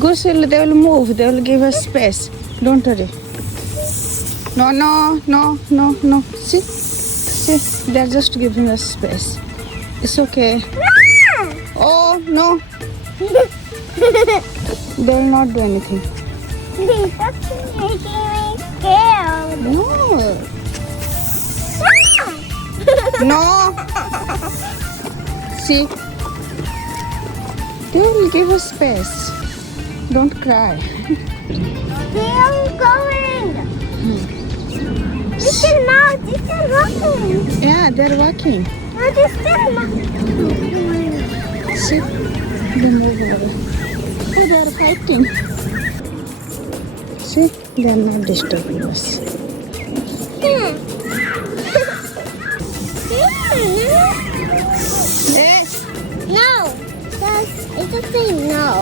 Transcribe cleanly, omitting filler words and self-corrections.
Goose they will move. They will give us space. Don't worry. No, no, no, no, no. See, they are just giving us space. It's okay. Oh no, they will not do anything. That's making me scared. No, no. See, they will give us space. Don't cry. They are going. Little mouse, they still walking. Yeah, they're walking. No, they still walking. See, they move away. Oh, they are fighting. See, they are not disturbing us. Yes. No, it's the same. No.